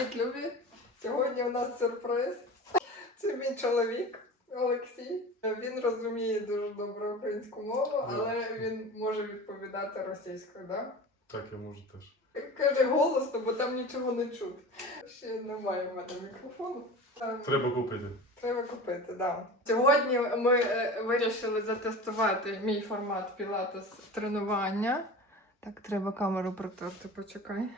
Привіт, Любі! Сьогодні у нас сюрприз. Це мій чоловік Олексій. Він розуміє дуже добре українську мову, але він може відповідати російською, да? Так, я можу теж. Каже голосно, бо там нічого не чути. Ще немає в мене мікрофону. Треба купити. Треба купити, да. Сьогодні ми е, вирішили затестувати мій формат пілатес тренування. Так, треба камеру протерти, почекай.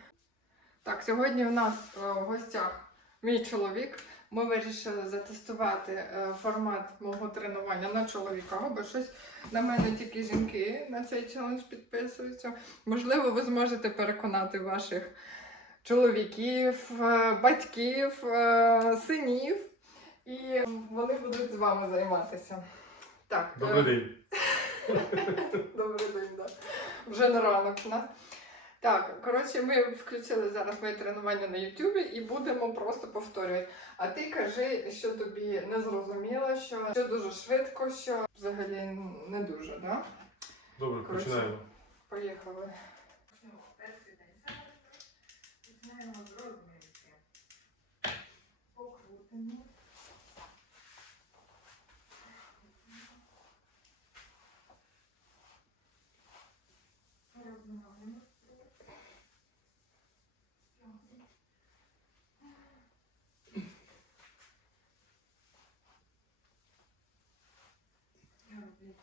Так, сьогодні в нас е, в гостях мій чоловік. Ми вирішили затестувати е, формат мого тренування на чоловіка, бо щось на мене тільки жінки на цей челендж підписуються. Можливо, ви зможете переконати ваших чоловіків, е, батьків, синів, і вони будуть з вами займатися. Так, Добрий день. Добрий день, да. Вже на ранок. Так, коротше, ми включили зараз моє тренування на Ютубі і будемо просто повторювати. А ти кажи, що тобі не зрозуміло, що, що дуже швидко, що взагалі не дуже, да? Добре, Коротше. починаємо. Поїхали. Перший день. Починаємо з розминки. Покрутимо. Розминаємо. Я роблю,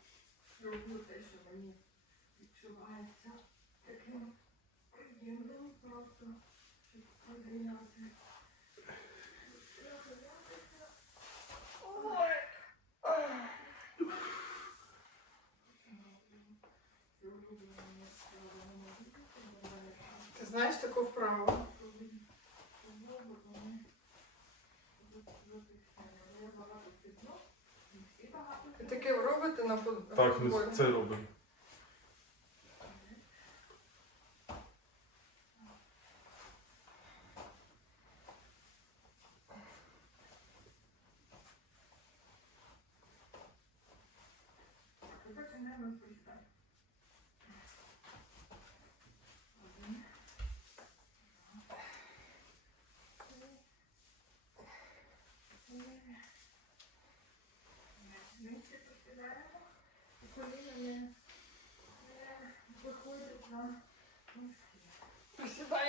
роблю те, що мені відчувається таким приємним просто, щоб розрівняти. Ти знаєш таку вправу? Ви таке робите на футболі? Так, ми це робимо. Thank починаємо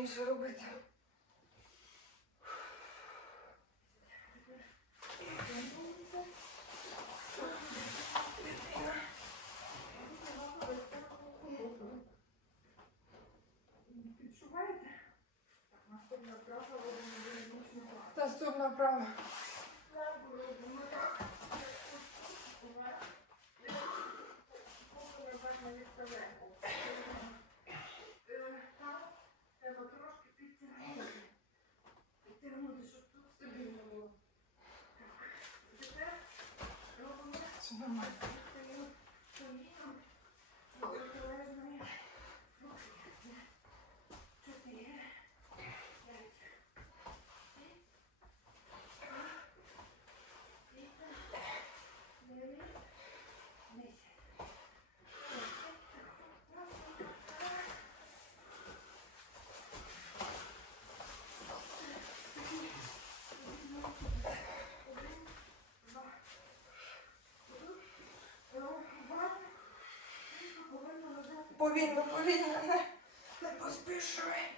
повільніше робити. Відчуваєте? Наступна права робимо дуже Наступна права. Це нормально. повільно, повільно, не, не поспішай.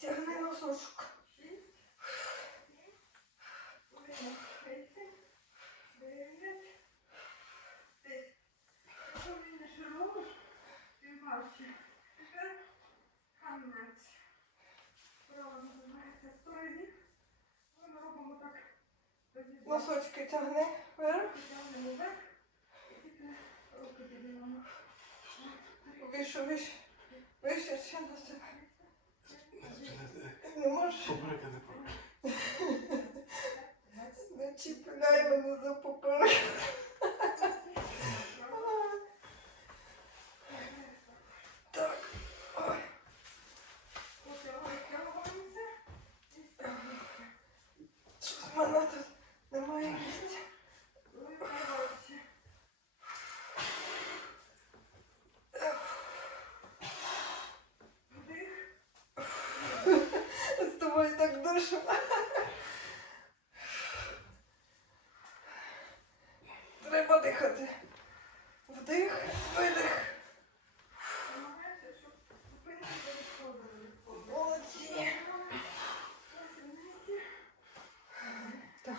Тягни носочок. Носочки тягни вверх. Вище, вище. Вище ще на себе. Не можеш? Поперека не поперека. Не чіпляй мене за поперек. Тобою так душно. Треба дихати. Вдих, видих. Молодці. Так,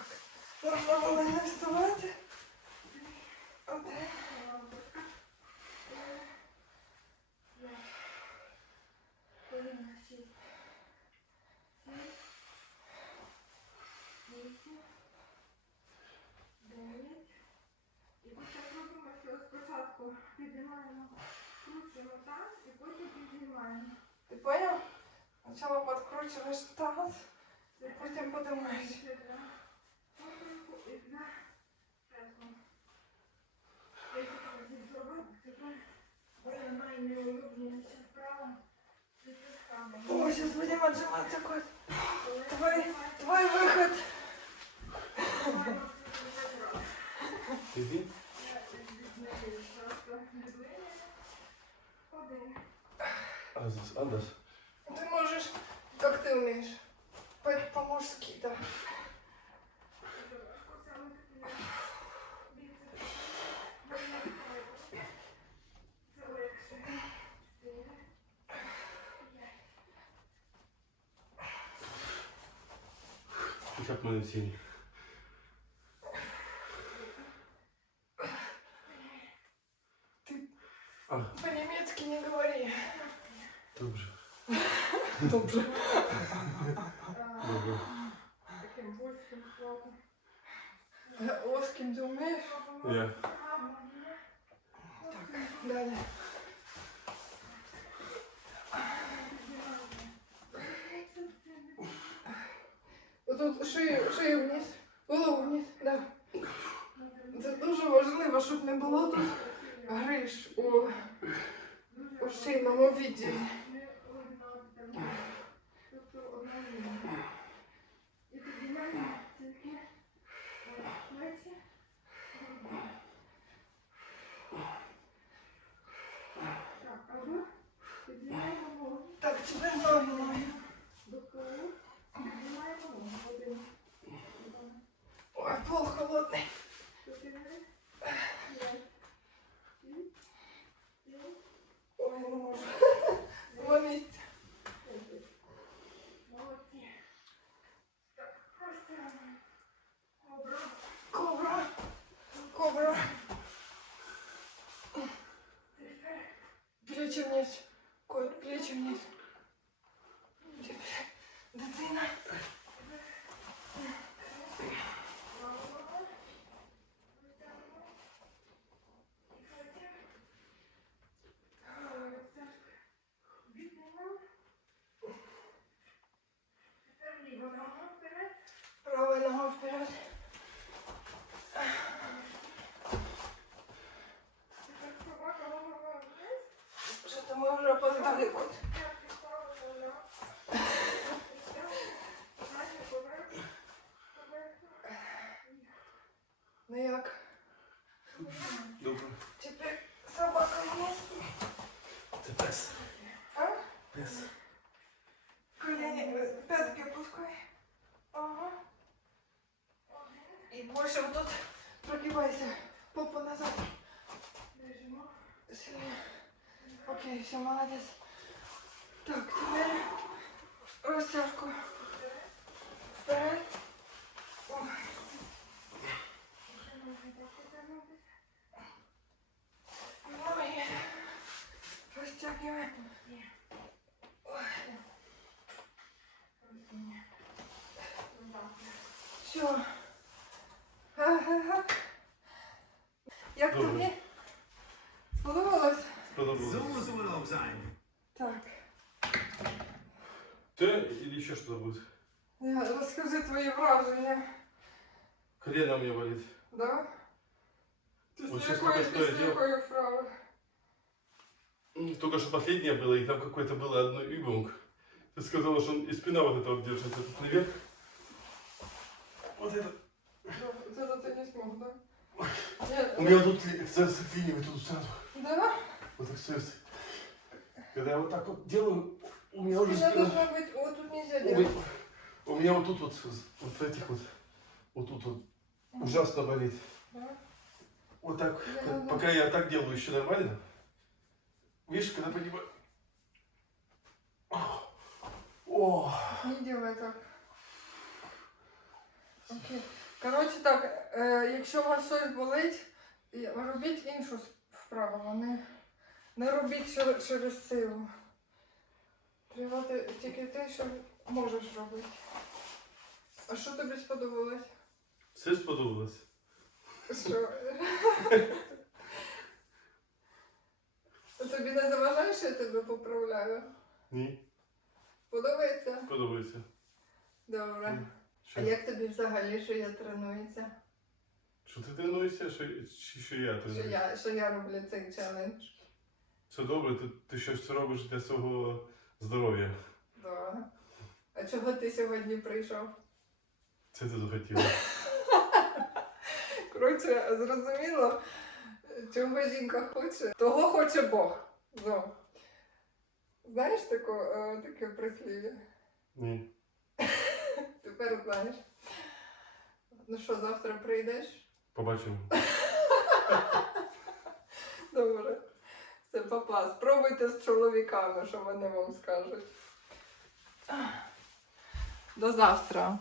можна було не вставати. Один. І так робимо, що спочатку піднімаємо, кручуємо таз і потім піднімаємо. Ти поняв? Спочатку підкручуєш таз, потім подимаєш. Ще два. Потім і два. Пресом. Я так разів зробив, тепер моя найнеулюбленіша вправа. Це тисками. О, зараз будемо отжиматися, кот. Твой, твой виход. Іди. Один. Азас, Адас. Ти можеш, як ти вмієш. По- По-мужськи, так. Це легше. Хоча б мене сінь. Ти А, по-німецьки не говори. добре. Добре. Добре. Таким вузьким кроком. Оским ти вмієш? Я. Далі. Тут шию, шию вниз, голову вниз, да. Це дуже важливо, щоб не було тут гриш у, у шийному відділі. Тобто одна лінія. І піднімаємо тільки плечі. Так, а ви піднімаємо ногу Так, тепер ноги ноги. до полу. Піднімаємо ногу. Один. Два. Ой, пол холодний. Ой, не можу. Два місця. Дев'ять. Молодці. Так, розтягуємо. Обрав. Кобра. Кобра. Тепер Плечі вниз. Кот, плечі вниз. Тепер дитина. Права нога вперед. Що там опоздали, кот? Ну як? Добре. Тепер собака вниз. Це пес. А? Пес. Колени, э, пятки опускай. Ага. И больше вот тут прогибайся. Попу назад. Сильнее. Окей, все, молодец. Так, теперь растяжку. Вперед. О. еще что-то будет? Я- Розкажи твої враження. Колено у меня болит. Да? Ти Ось з щас якої, тільки що ти я з дів- якої вправи? М, Только что последнее было, и там какое-то было одно übung. Ты сказала, что он и спина вот эта вот держится тут наверх. Вот это. Да, Це ти не змог, да? У меня тут ли- становится клинивает тут сразу. Да? Вот так становится. Когда я вот так вот делаю, у меня уже Спина спина... должна быть, вот тут нельзя У меня, вот тут вот, вот в этих вот, вот тут вот ужасно болит. Да? Вот так, пока я так делаю еще нормально. Видишь, когда понимаю... О, Не делай так. Окей. Коротше так, е, якщо у вас щось болить, робіть іншу вправу. а Не, не робіть чер- через силу. Треба тільки те, що можеш робити. А що тобі сподобалось? все сподобалось. Що? Тобі не заважає, що я тебе поправляю? Ні, Подобається? подобається. Добре. А Що, як тобі взагалі, що я тренуюся? що ти тренуєшся, що, чи що я Що я, що я роблю цей челендж? Це добре, ти, ти щось робиш для свого здоров'я. Да. А чого ти сьогодні прийшов? Це ти захотіла. Коротше, зрозуміло, чого жінка хоче, того хоче Бог. Зо. Знаєш таку, е, таке прислів'я? Ні. Тепер знаєш. Ну що, завтра прийдеш? Побачимо. Добре. Все, папа, спробуйте з чоловіками, що вони вам скажуть. До завтра.